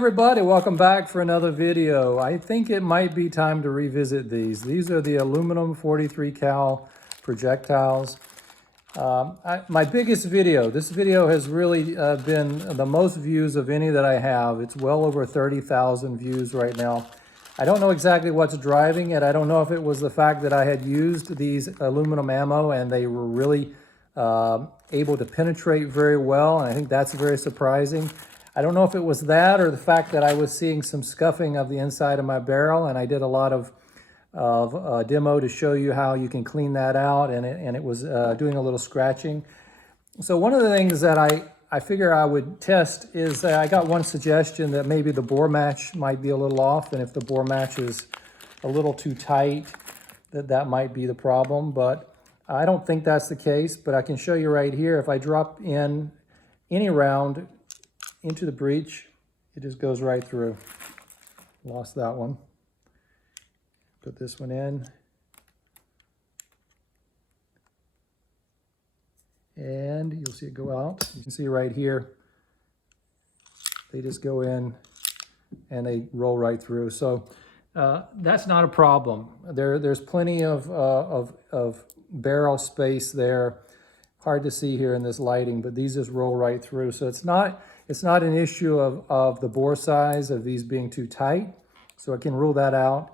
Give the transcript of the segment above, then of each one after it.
everybody, welcome back for another video. I think it might be time to revisit these. These are the aluminum 43 cal projectiles. My biggest video, this video has really been the most views of any that I have. It's well over 30,000 views right now. I don't know exactly what's driving it. I don't know if it was the fact that I had used these aluminum ammo and they were really able to penetrate very well. And I think that's very surprising. I don't know if it was that or the fact that I was seeing some scuffing of the inside of my barrel, and I did a lot of demo to show you how you can clean that out, and it was doing a little scratching. So one of the things that I figure I would test is I got one suggestion that maybe the bore match might be a little off, and if the bore match is a little too tight, that might be the problem. But I don't think that's the case, but I can show you right here. If I drop in any round into the breech, it just goes right through. Lost that one. Put this one in. And you'll see it go out. You can see right here, they just go in and they roll right through. So that's not a problem. There's plenty of barrel space there. Hard to see here in this lighting, but these just roll right through. So it's not an issue of the bore size of these being too tight. So I can rule that out.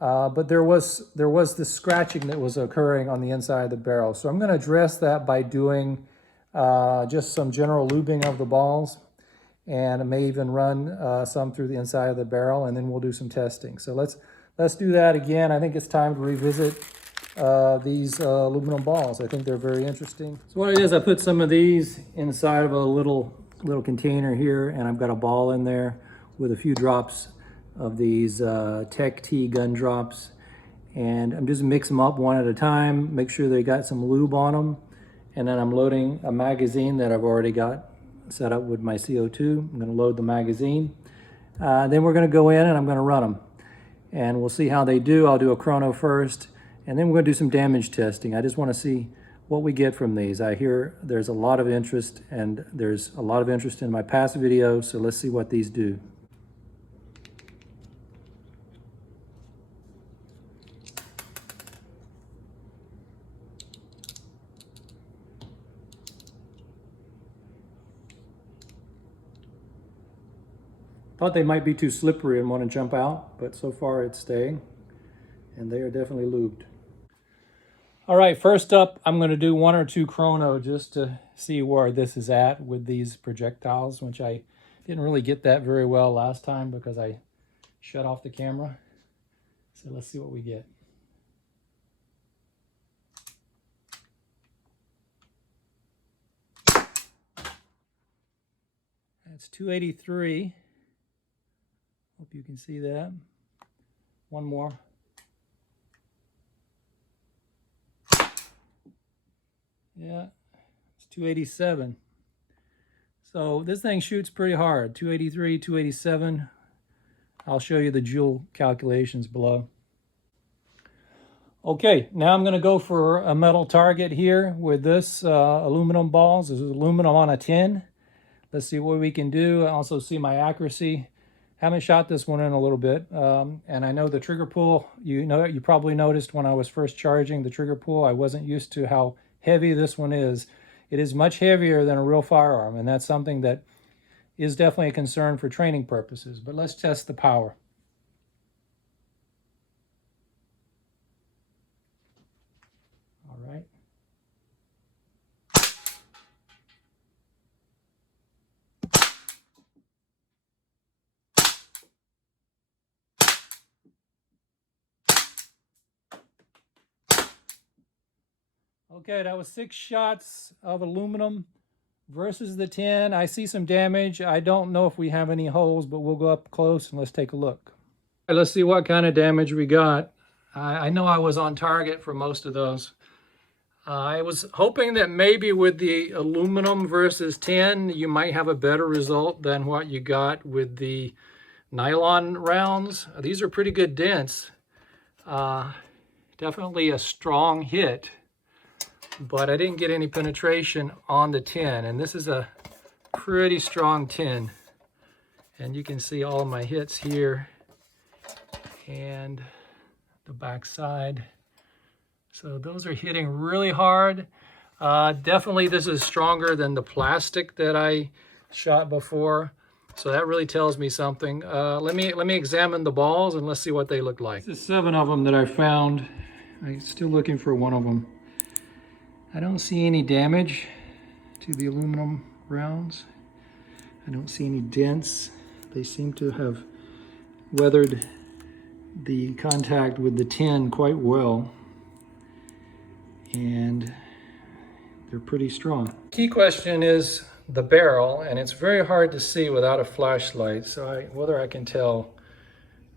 But there was this scratching that was occurring on the inside of the barrel. So I'm going to address that by doing just some general lubing of the balls, and I may even run some through the inside of the barrel, and then we'll do some testing. So let's do that again. I think it's time to revisit these aluminum balls. I think they're very interesting. So what it is, I put some of these inside of a little container here, and I've got a ball in there with a few drops of these Tech T gun drops, and I'm just mix them up one at a time, make sure they got some lube on them, and then I'm loading a magazine that I've already got set up with my CO2. I'm going to load the magazine. Then we're going to go in and I'm going to run them, and we'll see how they do. I'll do a chrono first, and then we're going to do some damage testing. I just want to see what we get from these. I hear there's a lot of interest, and there's a lot of interest in my past videos, so let's see what these do. Thought they might be too slippery and want to jump out, but so far it's staying, and they are definitely lubed. All right, first up, I'm going to do 1 or 2 chrono just to see where this is at with these projectiles, which I didn't really get that very well last time because I shut off the camera. So let's see what we get. That's 283. Hope you can see that. One more. Yeah, it's 287. So this thing shoots pretty hard. 283, 287. I'll show you the joule calculations below. Okay, now I'm going to go for a metal target here with this aluminum balls. This is aluminum on a tin. Let's see what we can do. I also see my accuracy. Haven't shot this one in a little bit, and I know the trigger pull, you probably noticed when I was first charging the trigger pull, I wasn't used to how heavy this one is. It is much heavier than a real firearm, and that's something that is definitely a concern for training purposes. But let's test the power. All right. Okay, that was 6 shots of aluminum versus the tin. I see some damage. I don't know if we have any holes, but we'll go up close and let's take a look. All right, let's see what kind of damage we got. I know I was on target for most of those. I was hoping that maybe with the aluminum versus tin, you might have a better result than what you got with the nylon rounds. These are pretty good dents. Definitely a strong hit, but I didn't get any penetration on the tin, and this is a pretty strong tin. And you can see all of my hits here and the back side. So those are hitting really hard. Definitely this is stronger than the plastic that I shot before. So that really tells me something. Let me examine the balls and let's see what they look like. This is 7 of them that I found. I'm still looking for one of them. I don't see any damage to the aluminum rounds. I don't see any dents. They seem to have weathered the contact with the tin quite well. And they're pretty strong. Key question is the barrel, and it's very hard to see without a flashlight. So whether I can tell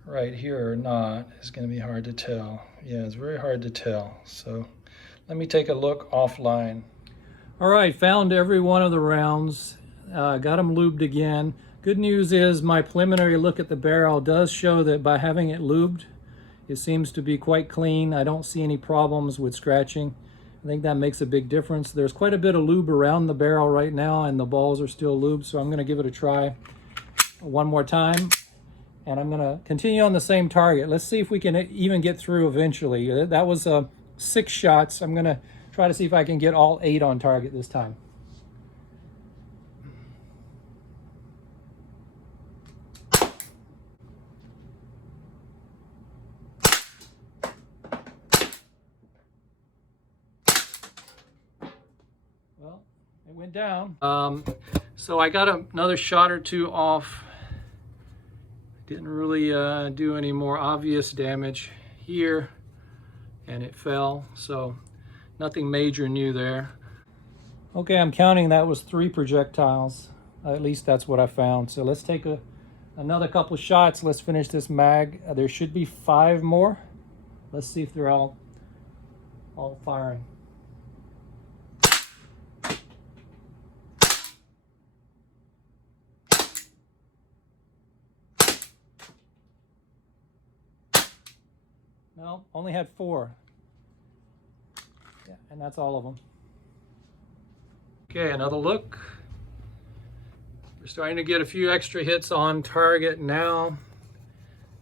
right here or not is going to be hard to tell. Yeah, it's very hard to tell. So let me take a look offline. All right, found every one of the rounds. Got them lubed again. Good news is my preliminary look at the barrel does show that by having it lubed, it seems to be quite clean. I don't see any problems with scratching. I think that makes a big difference. There's quite a bit of lube around the barrel right now and the balls are still lubed, so I'm going to give it a try one more time. And I'm going to continue on the same target. Let's see if we can even get through eventually. That was 6 shots. I'm going to try to see if I can get all 8 on target this time. Well, it went down. So I got another shot or 2 off. Didn't really do any more obvious damage here, and it fell. So nothing major new there. Okay, I'm counting that was 3 projectiles. At least that's what I found. So let's take another couple shots. Let's finish this mag. There should be 5 more. Let's see if they're all firing. No, only had 4. Yeah, and that's all of them. Okay, another look. We're starting to get a few extra hits on target now.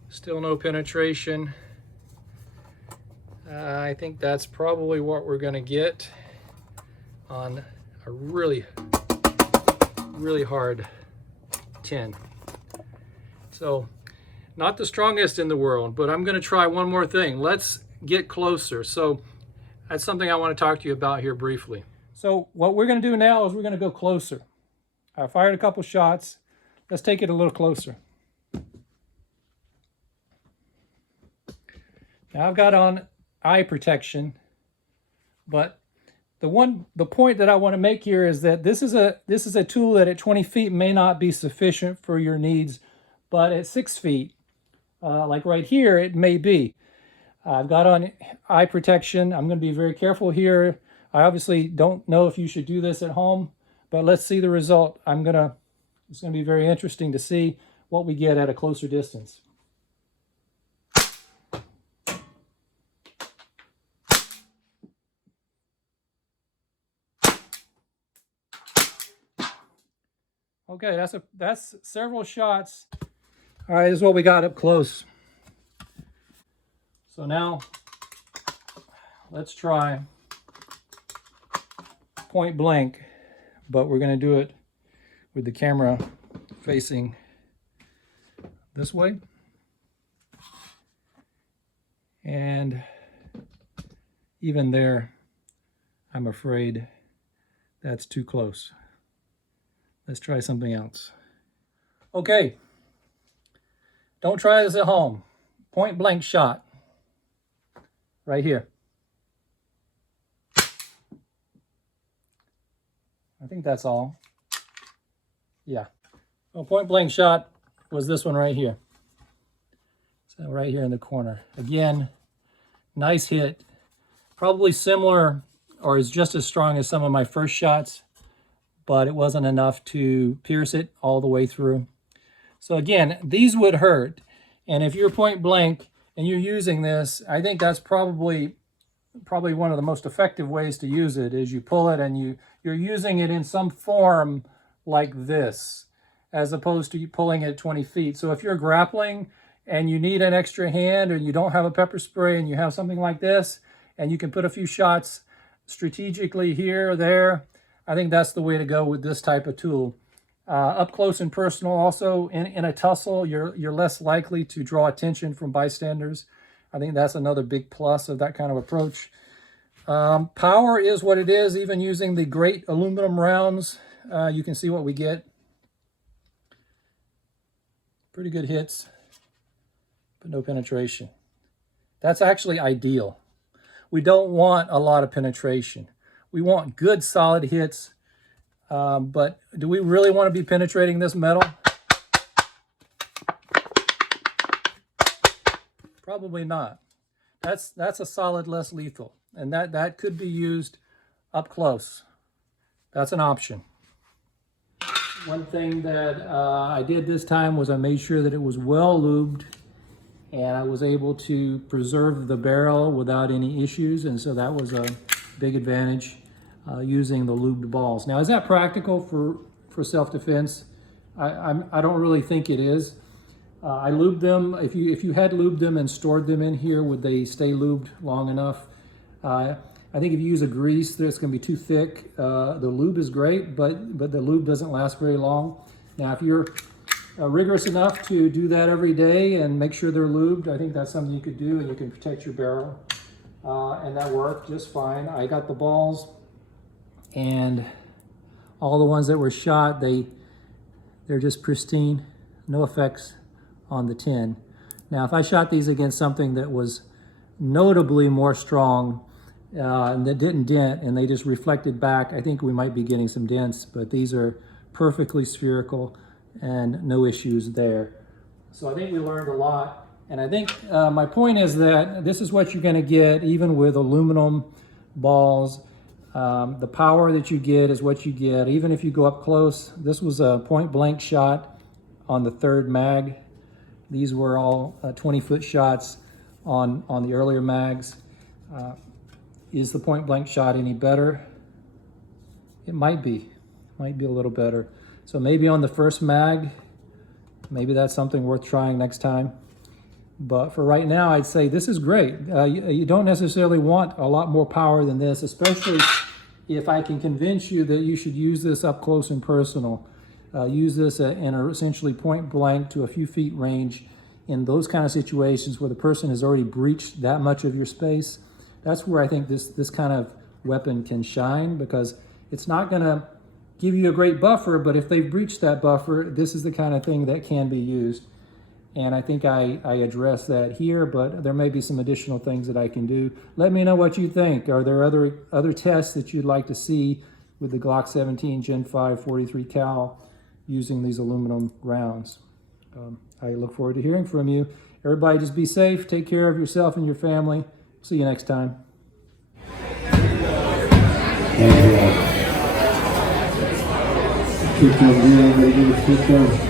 Still no penetration. I think that's probably what we're going to get on a really, really hard tin. So, not the strongest in the world, but I'm going to try one more thing. Let's get closer. So that's something I want to talk to you about here briefly. So what we're going to do now is we're going to go closer. I fired a couple shots. Let's take it a little closer. Now I've got on eye protection, but the point that I want to make here is that this is a tool that at 20 feet may not be sufficient for your needs, but at 6 feet, like right here, it may be. I've got on eye protection. I'm going to be very careful here. I obviously don't know if you should do this at home, but let's see the result. It's going to be very interesting to see what we get at a closer distance. Okay, that's several shots. All right, this is what we got up close. So now, let's try point blank, but we're going to do it with the camera facing this way. And even there, I'm afraid that's too close. Let's try something else. Okay. Don't try this at home. Point blank shot. Right here. I think that's all. Yeah. Well, point blank shot was this one right here. So right here in the corner. Again, nice hit. Probably similar or is just as strong as some of my first shots, but it wasn't enough to pierce it all the way through. So again, these would hurt. And if you're point blank and you're using this, I think that's probably one of the most effective ways to use it is you pull it and you're using it in some form like this. as opposed to you pulling it 20 feet. So if you're grappling and you need an extra hand, or you don't have a pepper spray and you have something like this, and you can put a few shots strategically here or there, I think that's the way to go with this type of tool. Up close and personal also, in a tussle, you're less likely to draw attention from bystanders. I think that's another big plus of that kind of approach. Power is what it is. Even using the great aluminum rounds, you can see what we get. Pretty good hits, but no penetration. That's actually ideal. We don't want a lot of penetration. We want good solid hits, but do we really want to be penetrating this metal? Probably not. That's a solid less lethal, and that could be used up close. That's an option. One thing that I did this time was I made sure that it was well lubed, and I was able to preserve the barrel without any issues, and so that was a big advantage using the lubed balls. Now, is that practical for self-defense? I don't really think it is. I lubed them. If you had lubed them and stored them in here, would they stay lubed long enough? I think if you use a grease that's going to be too thick, the lube is great, but the lube doesn't last very long. Now, if you're rigorous enough to do that every day and make sure they're lubed, I think that's something you could do, and you can protect your barrel. And that worked just fine. I got the balls, and all the ones that were shot, they're just pristine, no effects on the tin. Now, if I shot these against something that was notably more strong and that didn't dent and they just reflected back, I think we might be getting some dents, but these are perfectly spherical and no issues there. So I think we learned a lot. And I think my point is that this is what you're going to get even with aluminum balls. The power that you get is what you get. Even if you go up close, this was a point blank shot on the third mag. These were all 20-foot shots on the earlier mags. Is the point blank shot any better? It might be a little better. So maybe on the first mag, maybe that's something worth trying next time. But for right now, I'd say this is great. You don't necessarily want a lot more power than this, especially if I can convince you that you should use this up close and personal. Use this in a essentially point blank to a few feet range in those kind of situations where the person has already breached that much of your space. That's where I think this kind of weapon can shine, because it's not going to give you a great buffer, but if they've breached that buffer, this is the kind of thing that can be used. And I think I address that here, but there may be some additional things that I can do. Let me know what you think. Are there other tests that you'd like to see with the Glock 17 Gen 5 43 cal using these aluminum rounds? I look forward to hearing from you. Everybody just be safe, take care of yourself and your family. See you next time. Keep on